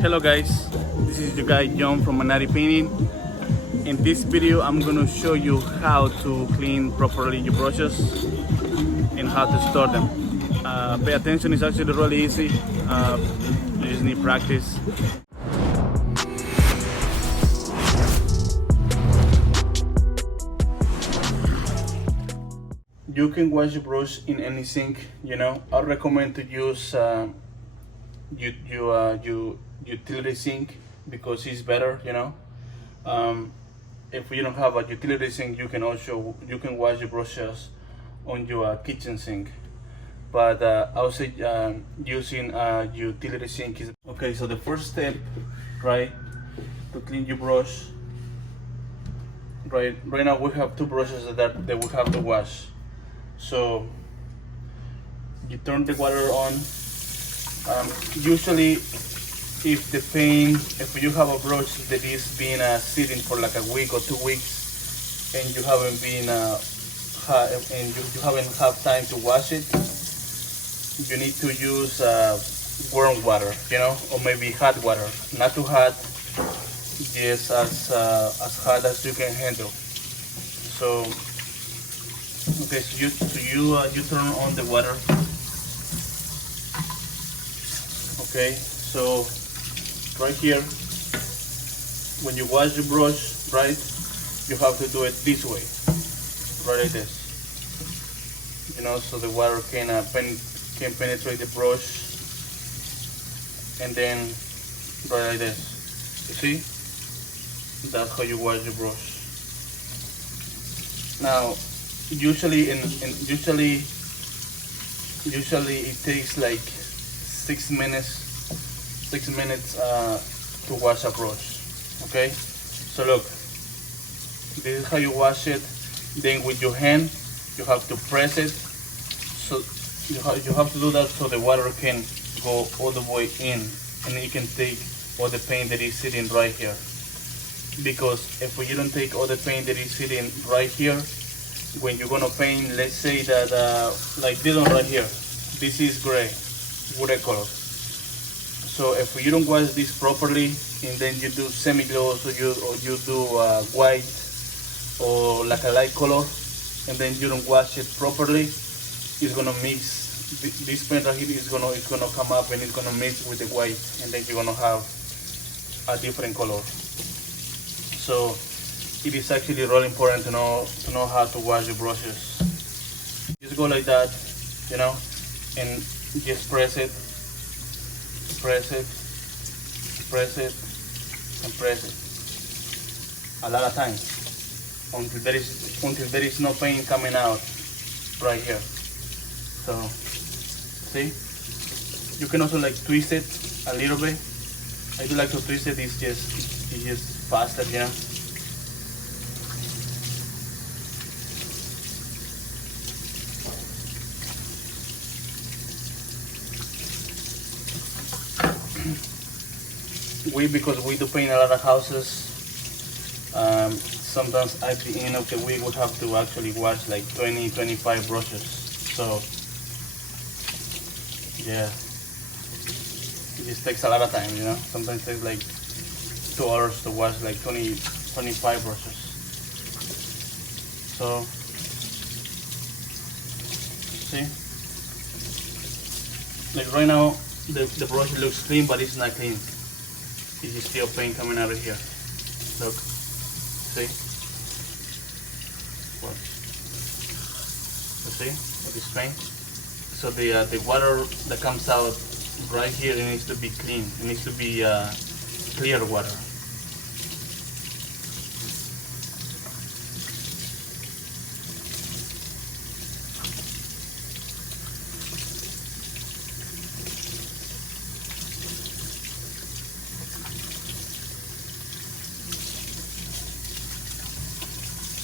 Hello guys, this is your guy John from Manati Painting. In this video I'm gonna show you how to clean properly your brushes and how to store them. Pay attention, it's actually really easy. You just need practice. You can wash your brush in any sink, I recommend to use utility sink because it's better. If you don't have a utility sink, you can wash your brushes on your kitchen sink. But I would say using a utility sink is okay. So the first step, right, to clean your brush. Right now we have two brushes that we have to wash. So you turn the water on. Usually, if you have a brush that is been sitting for like a week or 2 weeks, and you haven't had time to wash it, you need to use warm water, or maybe hot water. Not too hot, just as hot as you can handle. So, okay, so you turn on the water. Okay, so right here, when you wash your brush, right, you have to do it this way, right like this. So the water can penetrate the brush, and then right like this. You see? That's how you wash your brush. Now, usually it takes like 6 minutes to wash a brush. Okay, so look, this is how you wash it. Then with your hand you have to press it, so you have to do that so the water can go all the way in and it can take all the paint that is sitting right here. Because if you don't take all the paint that is sitting right here, when you're gonna paint, let's say that like this one right here, this is gray color. So if you don't wash this properly and then you do semi-gloss or you do white or like a light color, and then you don't wash it properly, it's gonna mix. This paint right here is gonna come up and it's gonna mix with the white, and then you're gonna have a different color. So it is actually really important to know how to wash your brushes. Just go like that, and just press it, and press it a lot of times until there is no paint coming out right here. So see, you can also like twist it a little bit. I do like to twist it. It's just faster, Because we do paint a lot of houses, sometimes at the end of the week we have to actually wash like 20-25 brushes. So yeah, it just takes a lot of time, sometimes it takes like 2 hours to wash like 20-25 brushes. So see, like right now the brush looks clean, but it's not clean. It's just still paint coming out of here. Look, see? What? You see? Look, it's paint. So the water that comes out right here, it needs to be clean. It needs to be clear water.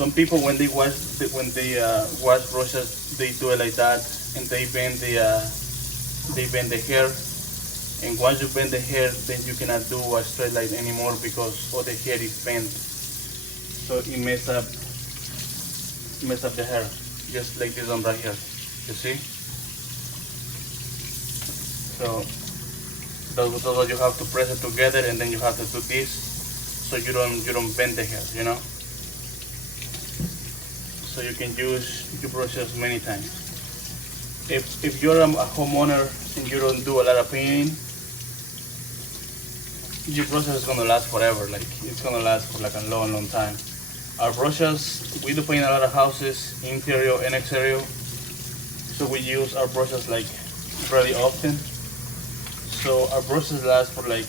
Some people when they wash brushes, they do it like that, and they bend the hair. And once you bend the hair, then you cannot do a straight line anymore because all the hair is bent. So it mess up the hair, just like this one right here. You see? So That's what you have to press it together, and then you have to do this so you don't bend the head, you know. So you can use your brushes many times. If you're a homeowner and you don't do a lot of painting, your brushes is gonna last forever. Like it's gonna last for like a long time. Our brushes, we do paint a lot of houses, interior and exterior, so we use our brushes like really often. So our brushes last for like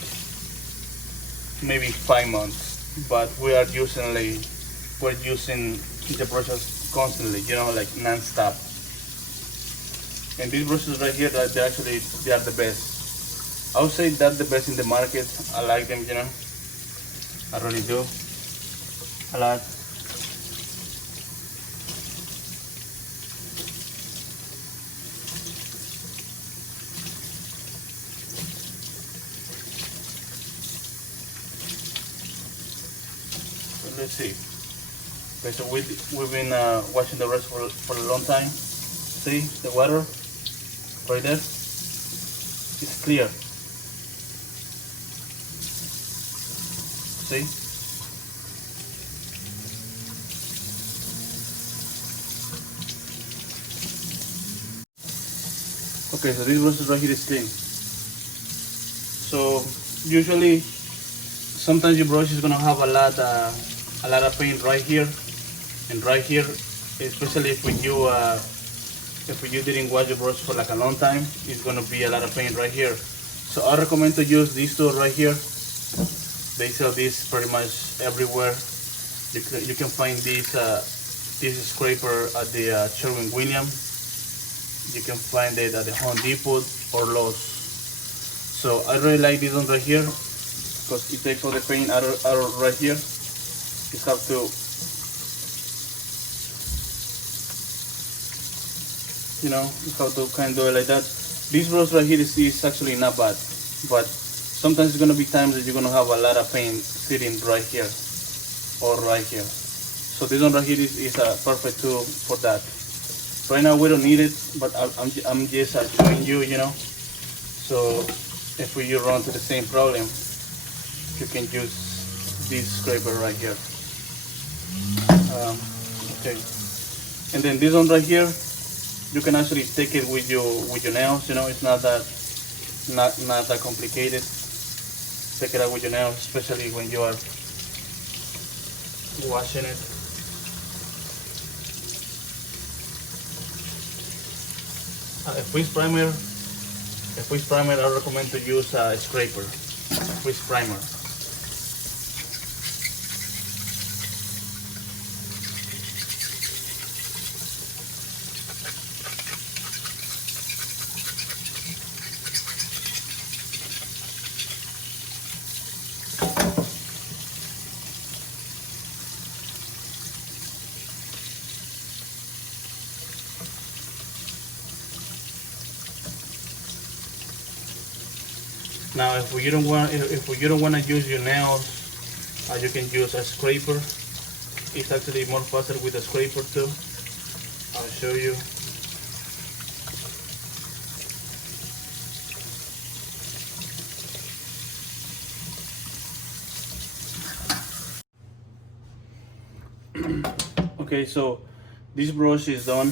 maybe 5 months, but we're using the brushes constantly, you know, like non-stop. And these brushes right here, they are the best. I would say that's the best in the market. I like them, you know. I really do. A lot. So let's see. Okay, so we've been watching the rest for a long time. See the water right there? It's clear. See? Okay, so this brush right here is clean. So usually, sometimes your brush is gonna have a lot of paint right here and right here, especially if you didn't wash your brush for like a long time, it's gonna be a lot of paint right here. So I recommend to use these two right here. They sell this pretty much everywhere. You can find this scraper at the Sherwin-Williams. You can find it at the Home Depot or Lowe's. So I really like this one right here because it takes all the paint out of right here. You have to, you know, you have to kind of do it like that. This brush right here is actually not bad, but sometimes it's gonna be times that you're gonna have a lot of paint sitting right here or right here. So this one right here is a perfect tool for that. Right now we don't need it, but I'm just showing you, you know. So if you run into the same problem, you can use this scraper right here. Okay, and then this one right here, you can actually take it with your nails. You know, it's not that complicated. Take it out with your nails, especially when you are washing it. A Quiz primer, I recommend to use a scraper. Quiz primer. Now, if you don't want to use your nails, you can use a scraper. It's actually more faster with a scraper too. I'll show you. Okay, so this brush is done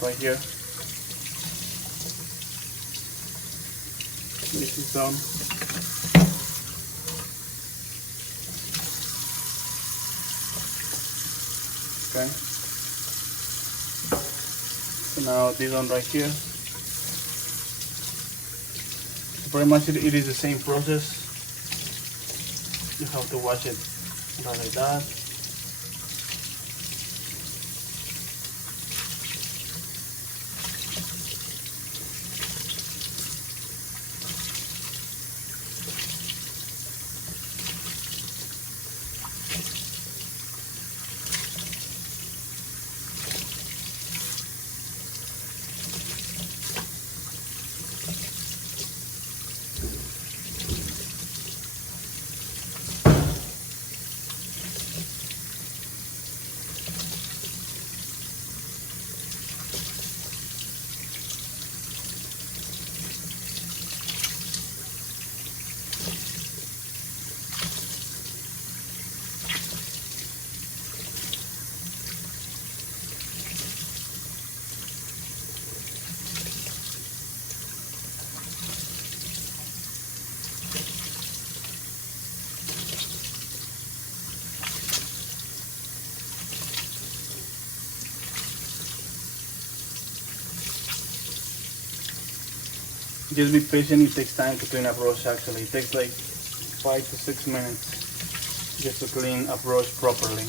right here. This is done. Okay. So now this one right here. So pretty much it is the same process. You have to wash it like that. Just be patient. It takes time to clean a brush. Actually, it takes like 5 to 6 minutes just to clean a brush properly.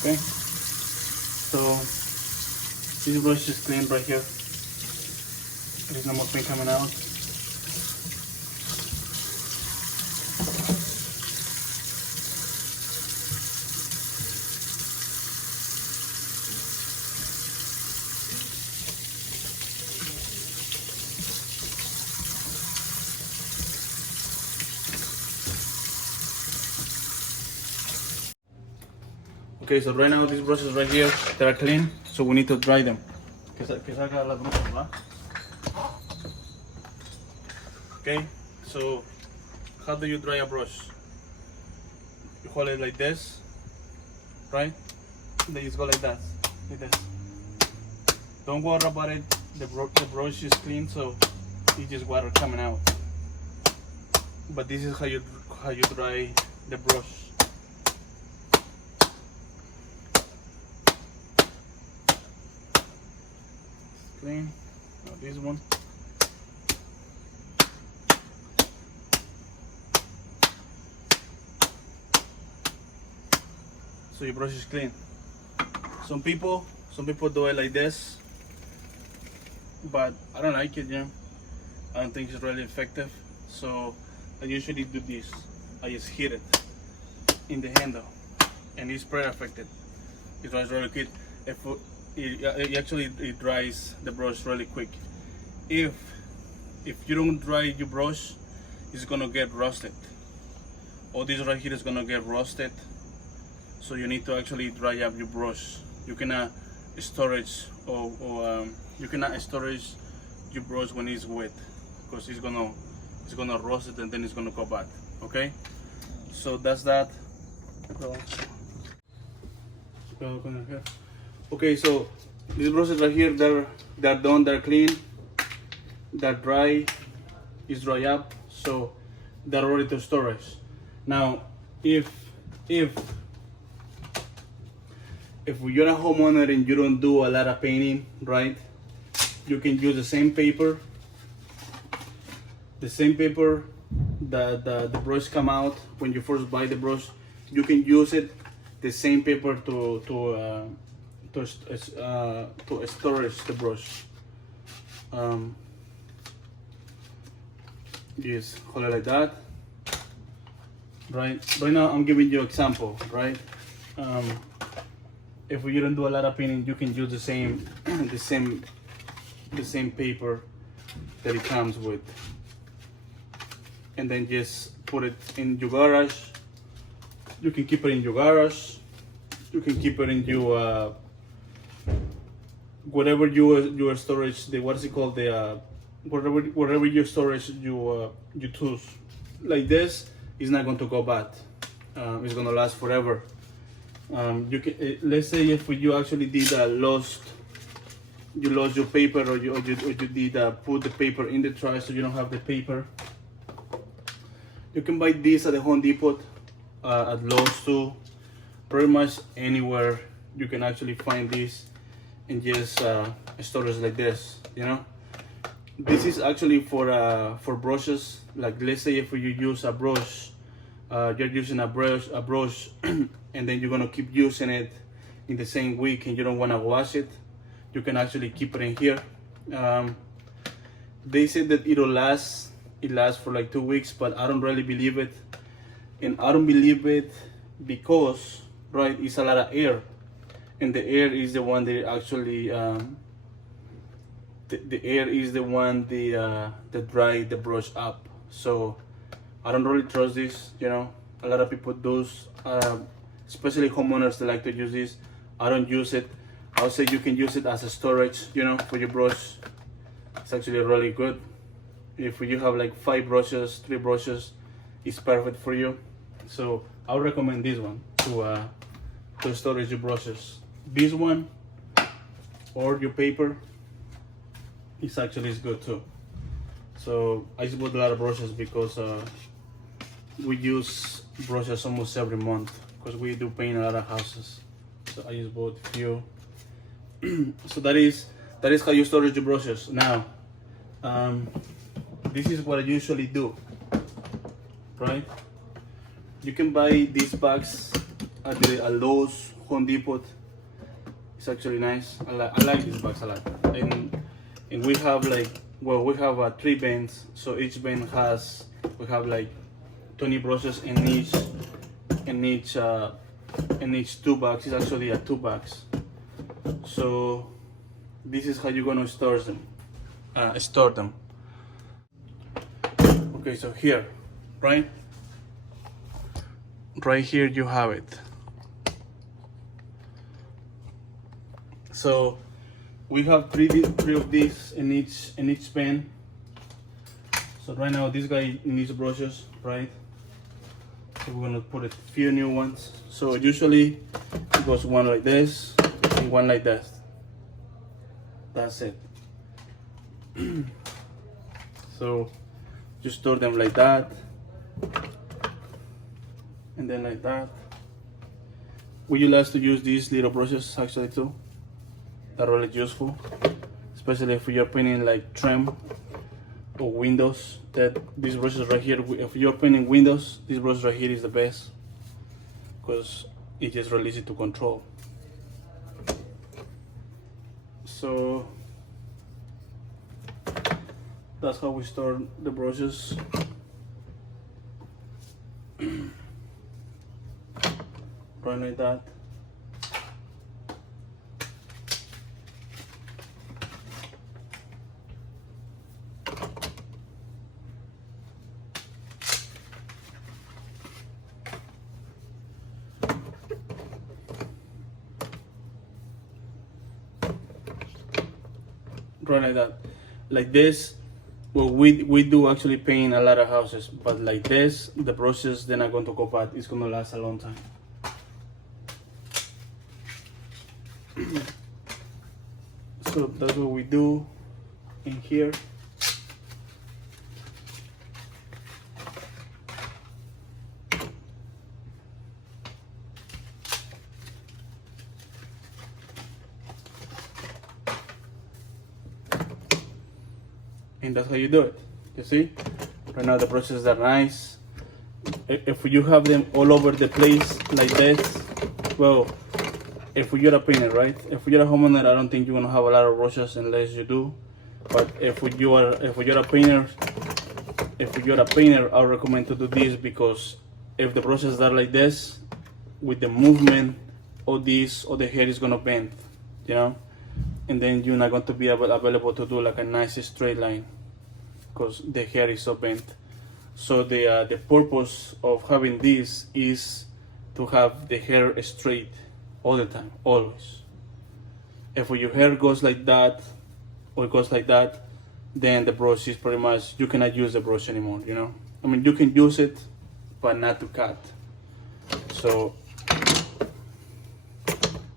Okay, so this brush is clean right here. There's no more paint coming out. Okay, so right now these brushes right here, they are clean, so we need to dry them. Okay, so how do you dry a brush? You hold it like this, right? Then you just go like that, like this. Don't worry about it. The brush is clean, so it's just water coming out. But this is how you dry the brush. Clean. Now this one. So your brush is clean. Some people do it like this, but I don't like it, you know. I don't think it's really effective. So I usually do this. I just hit it in the handle, and it's pretty effective. It dries really quick. It dries the brush really quick. If you don't dry your brush, it's gonna get rusted. All this right here is gonna get rusted. So you need to actually dry up your brush. You cannot storage you cannot storage your brush when it's wet, because it's gonna rust it and then it's gonna go bad. Okay, so that's that. Okay, so these brushes right here, they're done, they're clean, they're dry, it's dry up, so they're ready to storage. Now, if you're a homeowner and you don't do a lot of painting, right? You can use the same paper that the brush come out when you first buy the brush. You can use it, the same paper to storage the brush. Just hold it like that. Right now I'm giving you an example, right? If you don't do a lot of painting, you can use the same the same paper that it comes with, and then just put it in your garage. You can keep it in your garage. You can keep it in your whatever your storage, the what is it called, the whatever your storage you choose. Like this, it's not going to go bad. It's going to last forever. You can, let's say if you actually did you lost your paper, or you did put the paper in the trash, so you don't have the paper. You can buy this at the Home Depot, at Lowe's too, pretty much anywhere you can actually find this, and just storage like this, you know. This is actually for brushes. Like, let's say if you use a brush, you're using a brush and then you're gonna keep using it in the same week and you don't want to wash it, you can actually keep it in here. They said that it lasts for like 2 weeks, but I don't really believe it. And I don't believe it because, right, it's a lot of air, and the air is the one that actually the air is the one that dry the brush up. So I don't really trust this. You know, a lot of people do, especially homeowners that like to use this. I don't use it. I'll say you can use it as a storage, you know, for your brush. It's actually really good. If you have like 5 brushes, 3 brushes, it's perfect for you. So I would recommend this one to storage your brushes. This one or your paper is actually is good too. So I just bought a lot of brushes because we use brushes almost every month because we do paint a lot of houses. So I just bought a few. So that is how you storage your brushes. Now, this is what I usually do, right? You can buy these bags at the Lowe's, Home Depot. It's actually nice. I like these bags a lot. And we have like, well, we have 3 bins. So each bin has, we have like 20 brushes in each 2 bags. It's actually 2 bags. So this is how you're gonna store them. Okay, so here, right here you have it. So we have three of these in each pen. So right now this guy needs brushes, right? So we're gonna put a few new ones. So usually it goes one like this and one like that. That's it. So just store them like that, and then like that. Would you like to use these little brushes actually too? They're really useful, especially if you're painting like trim or windows. That these brushes right here, if you're painting windows, this brush right here is the best because it just really easy to control. So that's how we store the brushes. Right like that. Right like that. Like this. Well, we do actually paint a lot of houses, but like this, the brushes, they're not going to go bad. It's going to last a long time. So that's what we do in here. And that's how you do it. You see? Right now the brushes are nice. If you have them all over the place like this, well, if you're a painter, right? If you're a homeowner, I don't think you're gonna have a lot of brushes unless you do. But if you're a painter, I recommend to do this because if the brushes are like this, with the movement of this, or the hair is gonna bend, you know, and then you're not going to be available to do like a nice straight line because the hair is so bent. So the purpose of having this is to have the hair straight all the time, always. If your hair goes like that or it goes like that, then the brush is pretty much, you cannot use the brush anymore, you know. I mean, you can use it, but not to cut. So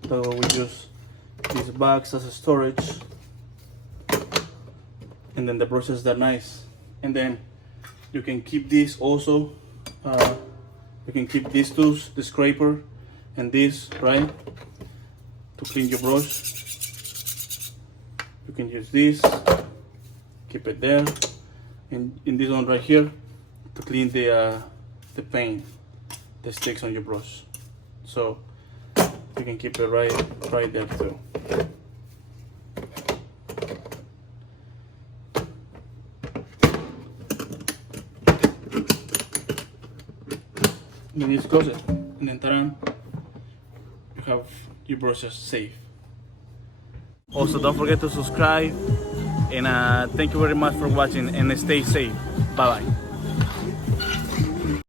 that's what we use these bags as a storage. And then the brushes are nice. And then you can keep this also. You can keep these tools, the scraper and this, right? To clean your brush. You can use this, keep it there. And in this one right here, to clean the paint that sticks on your brush. So you can keep it right there too. Then you just close it, and then ta-da, you have your browser safe. Also, don't forget to subscribe, and thank you very much for watching, and stay safe. Bye bye.